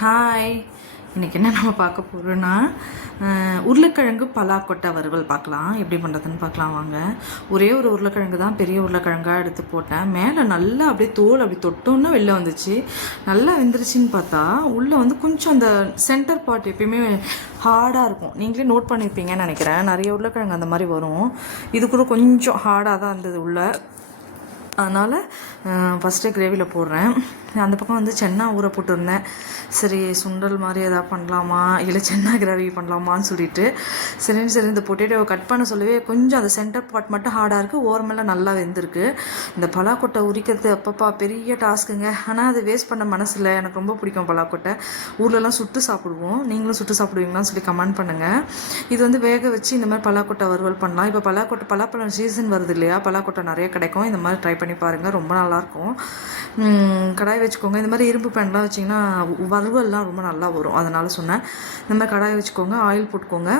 Hi. இன்றைக்கி என்ன நம்ம பார்க்க போகிறோன்னா உருளைக்கிழங்கு பலாக்கொட்டை வறுவல் பார்க்கலாம். எப்படி பண்ணுறதுன்னு பார்க்கலாம் வாங்க. ஒரே ஒரு உருளைக்கிழங்கு தான், பெரிய உருளைக்கிழங்காக எடுத்து போட்டேன். மேலே நல்லா அப்படியே தோல் அப்படி தொட்டோன்னா வெளில வந்துச்சு. நல்லா வெந்துருச்சுன்னு பார்த்தா உள்ளே வந்து கொஞ்சம் அந்த சென்டர் பார்ட் எப்பயுமே ஹார்டாக இருக்கும். நீங்களே நோட் பண்ணியிருப்பீங்கன்னு நினைக்கிறேன். நிறைய உருளைக்கிழங்கு அந்த மாதிரி வரும். இது கூட கொஞ்சம் ஹார்டாக தான் இருந்தது உள்ளே. அதனால் ஃபஸ்ட்டு கிரேவியில் போடுறேன். அந்த பக்கம் வந்து சென்னா ஊற போட்டுருந்தேன். சரி சுண்டல் மாதிரி எதாவது பண்ணலாமா இல்லை சென்னா கிரேவி பண்ணலாமான்னு சொல்லிட்டு சரி இந்த பொட்டேட்டோவை கட் பண்ண சொல்லவே கொஞ்சம் அந்த சென்டர் பார்ட் மட்டும் ஹார்டாக இருக்குது, ஓரமெல்லாம் நல்லா வெந்திருக்கு. இந்த பலாக்கொட்டை உரிக்கிறது அப்பப்பா பெரிய டாஸ்க்குங்க. ஆனால் அது வேஸ்ட் பண்ண மனசில். எனக்கு ரொம்ப பிடிக்கும் பலாக்கொட்டை. ஊர்லலாம் சுட்டு சாப்பிடுவோம். நீங்களும் சுட்டு சாப்பிடுவீங்களான்னு சொல்லி கமெண்ட் பண்ணுங்கள். இது வந்து வேக வச்சு இந்த மாதிரி பலாக்கொட்டை வறுவல் பண்ணலாம். இப்போ பலாப்பழம் சீசன் வருது இல்லையா, பலாக்கொட்டை நிறைய கிடைக்கும். இந்த மாதிரி ட்ரை பண்ணி பாருங்கள், ரொம்ப நல்லாயிருக்கும். கடாய் வச்சுக்கோங்க. இந்த மாதிரி இரும்பு பேன்லாம் வச்சிங்கன்னா வறுவல்லாம் ரொம்ப நல்லா வரும், அதனால் சொன்னேன். இந்த மாதிரி கடாய் வச்சுக்கோங்க, ஆயில் போட்டுக்கோங்க.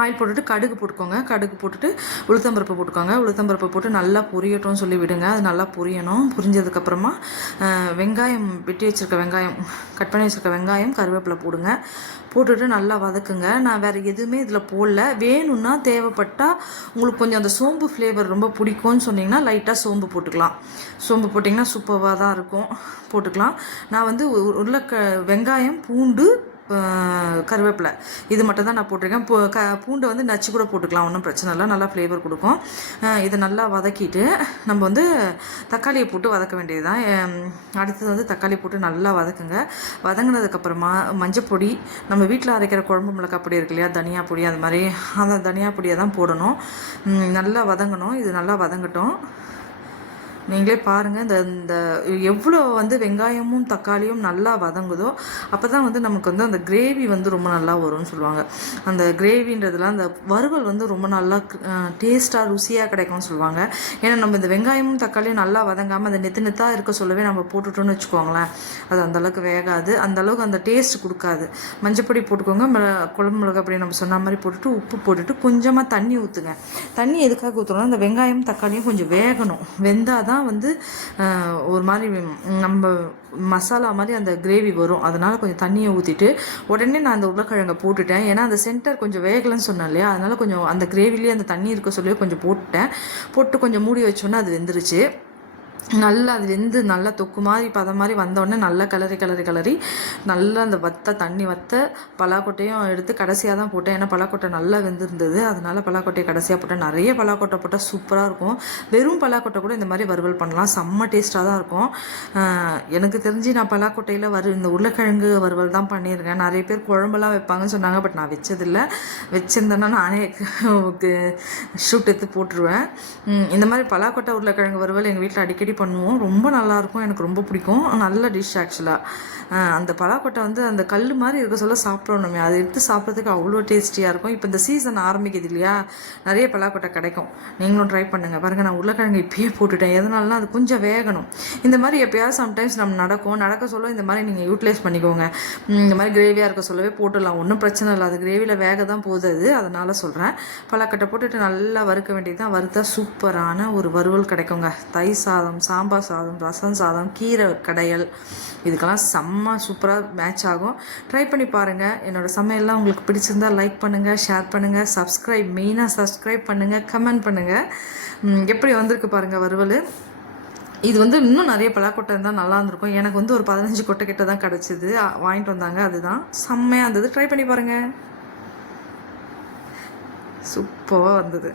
ஆயில் போட்டுட்டு கடுகு போட்டுக்கோங்க. கடுகு போட்டுட்டு உளுத்தம்பருப்பு போட்டுக்கோங்க. உளுத்தம்பருப்பு போட்டு நல்லா பொரியட்டும்னு சொல்லி விடுங்க. அது நல்லா பொரியணும். பொரிஞ்சதுக்கப்புறமா வெங்காயம் வெட்டி வச்சுருக்க வெங்காயம், கட் பண்ணி வச்சுருக்க வெங்காயம், கருவேப்பிலை போடுங்க. போட்டுட்டு நல்லா வதக்குங்க. நான் வேறு எதுவுமே இதில் போடல. வேணும்னா தேவைப்பட்டால் உங்களுக்கு கொஞ்சம் அந்த சோம்பு ஃப்ளேவர் ரொம்ப பிடிக்கும்னு சொன்னிங்கன்னா லைட்டாக சோம்பு போட்டுக்கலாம். சோம்பு போட்டிங்கன்னா சூப்பராக தான் இருக்கும், போட்டுக்கலாம். நான் வந்து வெங்காயம், பூண்டு, கருவேப்பிலை இது மட்டும் தான் நான் போட்டிருக்கேன். பூண்டை வந்து நச்சு கூட போட்டுக்கலாம், ஒன்றும் பிரச்சனை இல்லை, நல்லா ஃப்ளேவர் கொடுக்கும். இதை நல்லா வதக்கிட்டு நம்ம வந்து தக்காளியை போட்டு வதக்க வேண்டியது தான். அடுத்தது வந்து தக்காளி போட்டு நல்லா வதக்குங்க. வதங்கினதுக்கப்புறமா மஞ்சப்பொடி, நம்ம வீட்டில் அரைக்கிற குழம்பு மிளகாய் பொடி இருக்கு இல்லையா, தனியா பொடி, அது மாதிரி அந்த தனியா பொடியை தான் போடணும். நல்லா வதங்கணும். இது நல்லா வதங்கட்டும். நீங்களே பாருங்கள், இந்த எவ்வளோ வந்து வெங்காயமும் தக்காளியும் நல்லா வதங்குதோ அப்போ தான் வந்து நமக்கு வந்து அந்த கிரேவி வந்து ரொம்ப நல்லா வரும்னு சொல்லுவாங்க. அந்த கிரேவின்றதுல அந்த வறுவல் வந்து ரொம்ப நல்லா டேஸ்ட்டாக ருசியாக கிடைக்கும்னு சொல்லுவாங்க. ஏன்னா நம்ம இந்த வெங்காயமும் தக்காளியும் நல்லா வதங்காமல் அந்த நெத்தாக இருக்க சொல்லவே நம்ம போட்டுட்டோன்னு வச்சுக்கோங்களேன், அது அந்தளவுக்கு வேகாது, அந்தளவுக்கு அந்த டேஸ்ட் கொடுக்காது. மஞ்சப்பொடி போட்டுக்கோங்க, குழம்பு மிளகாய் அப்படி நம்ம சொன்ன மாதிரி போட்டுட்டு உப்பு போட்டுட்டு கொஞ்சமாக தண்ணி ஊற்றுங்க. தண்ணி எதுக்காக ஊற்றுறோம்னா அந்த வெங்காயம் தக்காளியும் கொஞ்சம் வேகணும். வெந்தால் தான் வந்து ஒரு மாதிரி நம்ம மசாலா மாதிரி அந்த கிரேவி வரும். அதனால் கொஞ்சம் தண்ணியை ஊற்றிட்டு உடனே நான் அந்த உருளைக்கிழங்கை போட்டுட்டேன். ஏன்னா அந்த சென்டர் கொஞ்சம் வேகலைன்னு சொன்னேன் இல்லையா, அதனால் கொஞ்சம் அந்த கிரேவிலேயே அந்த தண்ணி இருக்க சொல்லி கொஞ்சம் போட்டு கொஞ்சம் மூடி வச்சோன்னே அது வெந்துருச்சு. நல்லா அது வெந்து நல்லா தொக்கு மாதிரி பதம் மாதிரி வந்தோடனே நல்லா கிளறி நல்லா அந்த தண்ணி பலாக்கொட்டையும் எடுத்து கடைசியாக தான் போட்டேன். ஏன்னா பலாக்கொட்டை நல்லா வெந்திருந்தது, அதனால் பலாக்கொட்டையை கடைசியாக போட்டேன். நிறைய பலாக்கொட்டை போட்டால் சூப்பராக இருக்கும். வெறும் பலாக்கொட்டை கூட இந்த மாதிரி வறுவல் பண்ணலாம், செம்ம டேஸ்ட்டாக தான் இருக்கும். எனக்கு தெரிஞ்சு நான் பலாக்கொட்டையில் இந்த உருளைக்கிழங்கு வறுவல் தான் பண்ணியிருக்கேன். நிறைய பேர் குழம்பெல்லாம் வைப்பாங்கன்னு சொன்னாங்க, பட் நான் வச்சதில்லை. வச்சுருந்தேன்னா நானே ஷூட் எடுத்து போட்டுருவேன். இந்த மாதிரி பலாக்கொட்டை உருளைக்கிழங்கு வறுவல் எங்கள் வீட்டில் அடிக்கடி பண்ணுவோம். ரொம்ப நல்லாயிருக்கும், எனக்கு ரொம்ப பிடிக்கும். நல்ல டிஷ் ஆக்சுவலாக. அந்த பலாக்கொட்டை வந்து அந்த கல் மாதிரி இருக்க சொல்ல சாப்பிடணுமே, அதை எடுத்து சாப்பிட்றதுக்கு அவ்வளோ டேஸ்டியாக இருக்கும். இப்போ இந்த சீசன் ஆரம்பிக்குது இல்லையா, நிறைய பலாக்கொட்டை கிடைக்கும். நீங்களும் ட்ரை பண்ணுங்கள். பாருங்கள், நான் உருளைக்கிழங்கு இப்பயே போட்டுட்டேன். எதனாலனா அது கொஞ்சம் வேகணும். இந்த மாதிரி எப்போயாவது சம்டைம்ஸ் நம்ம நடக்க சொல்ல இந்த மாதிரி நீங்கள் யூட்டிலைஸ் பண்ணிக்கோங்க. இந்த மாதிரி கிரேவியாக இருக்க சொல்லவே போட்டுடலாம், ஒன்றும் பிரச்சனை இல்லை. அது கிரேவியில் வேக தான் போகுது, அதனால் சொல்கிறேன். பலாக்கொட்டை போட்டுட்டு நல்லா வறுக்க வேண்டியது தான். வறுத்தா சூப்பரான ஒரு வறுவல் கிடைக்குங்க. தயிர் சாதம், சாம்பார் சாதம், ரசம் சாதம், கீரை கடையல், இதுக்கெல்லாம் செம்ம சூப்பராக மேட்ச் ஆகும். ட்ரை பண்ணி பாருங்கள். என்னோடய சமையல்லாம் உங்களுக்கு பிடிச்சிருந்தால் லைக் பண்ணுங்கள், ஷேர் பண்ணுங்கள், மெயினாக சப்ஸ்கிரைப் பண்ணுங்கள், கமெண்ட் பண்ணுங்கள். எப்படி வந்திருக்கு பாருங்கள் வறுவல். இது வந்து இன்னும் நிறைய பலாக்கொட்டை இருந்தால் நல்லா இருந்திருக்கும். எனக்கு வந்து ஒரு 15 கொட்டை கிட்ட தான் கிடச்சிது, வாங்கிட்டு வந்தாங்க. அதுதான் செம்மையாக இருந்தது. ட்ரை பண்ணி பாருங்கள், சூப்பராக வந்தது.